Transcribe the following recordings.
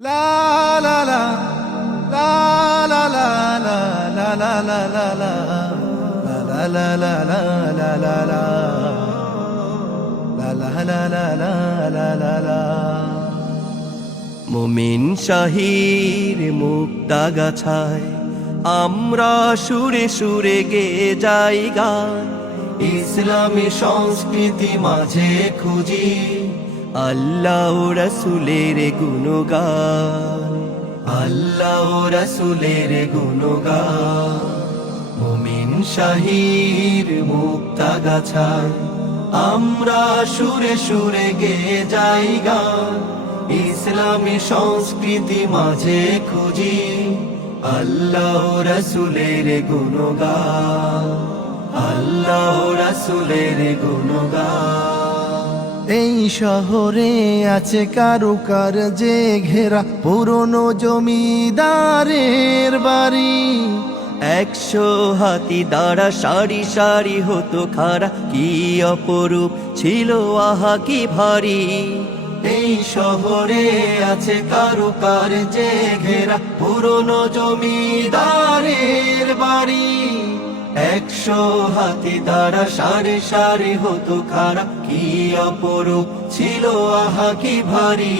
La la la la la la la la la la la la la la la la la la la মুমিন শাহীর মুক্তা গাছায় আমরা সুরে সুরে গেয়ে যাই গান ইসলামী সংস্কৃতি মাঝে খুঁজি আল্লাহ রাসূলের গুণগান আল্লাহ রাসূলের গুণগান মুমিন শাহীর মুক্তা গাছায় আমরা সুরে সুরে গেয়ে যাই গান ইসলামী সংস্কৃতি মাঝে খুঁজি আল্লাহ রাসূলের গুণগান আল্লাহ রাসূলের গুণগান এই শহরে আছে কারুকার্যে ঘেরা পুরনো জমিদারের বাড়ি 100 হাতি দাঁড়া সারি সারি হতো খাড়া কি অপরূপ ছিল আহা কি ভারী এই শহরে আছে কারুকার্যে ঘেরা পুরনো জমিদারের বাড়ি 100 হাতি দ্বারা সারি সারি হতো খাড়া কি অপরূপ ছিল আহা কি ভারী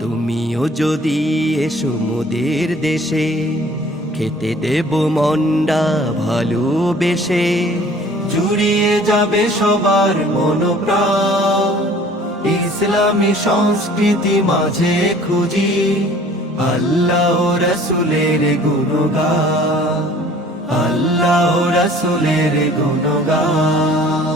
তুমিও যদি এসো মোদের দেশে খেতে দেব মন্ডা ভালোবেসে জুড়িয়ে যাবে সবার মনোপ্রাণ ইসলামী সংস্কৃতি মাঝে খুঁজি আল্লাহ রাসূলের গুণগান আল্লাহ রাসূলের গুণগান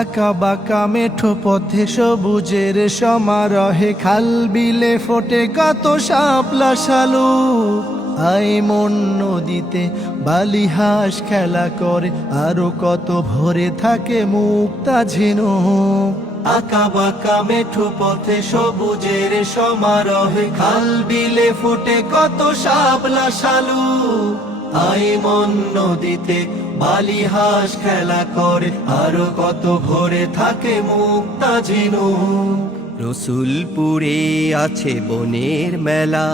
আঁকা বাঁকা মেঠো পথে সবুজের সমারোহে খাল বিলে ফোটে কত শাপলা শালুক আই মন নদীতে বালিহাঁস খেলা করে আরো কত ভরে থাকে মুক্তা ঝিনুক আঁকা বাঁকা মেঠো পথে সবুজের সমারোহে খাল বিলে ফুটে কত শাপলা শালুক আই মন নদীতে বালিহাঁস খেলা করে আরো কত ভরে থাকে মুক্তা ঝিনুক রসুলপুরে আছে বনের মেলা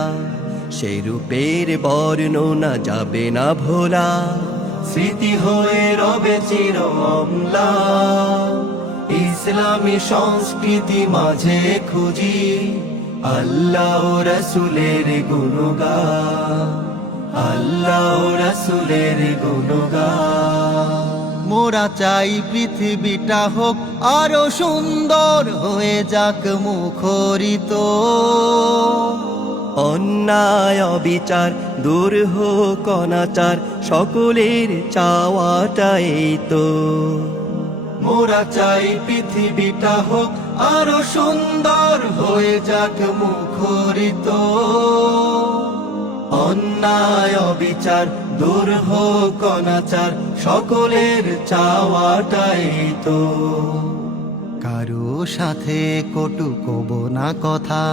সেই রূপের বর্ণনা যাবে না ভোলা স্মৃতি হয়ে রবে চির অম্লান ইসলামী সংস্কৃতি মাঝে খুঁজি আল্লাহ রাসূলের গুণগান আল্লাহ রাসূলের গুণগান মোরা চাই পৃথিবীটা হোক আরো সুন্দর হয়ে যাক মুখরিত অন্যায় অবিচার দূর হোক অনাচার সকলের চাওয়াটাই তো মোরা চাই পৃথিবীটা হোক আরো সুন্দর হয়ে যাক মুখরিত অন্যায় অবিচার দূর হোক অনাচার সকলের চাওয়াটাই তো কারো সাথে কটু কব না কথা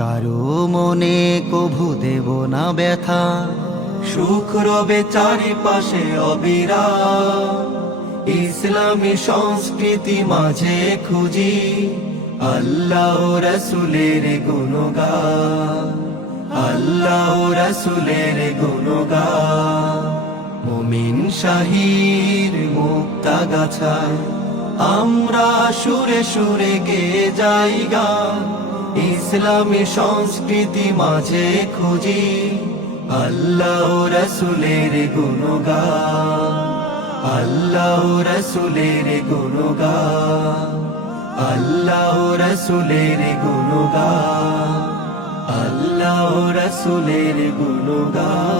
কারো মনে কভু দেব না ব্যথা সুখ রবে চারিপাশে অবিরাম ইসলামী সংস্কৃতি মাঝে খুঁজি আল্লাহ রাসূলের গুণগান আল্লাহ রাসূলের গুণগান মুমিন শাহীর মুক্তা গাছায় আমরা সুরে সুরে গেয়ে যাই গান ইসলামী সংস্কৃতি মাঝে খুঁজি আল্লাহ রাসূলের গুণগান আল্লাহ রাসূলের গুণগান আল্লাহ রাসূলের গুণগান আল্লাহ রাসূলের গুণগান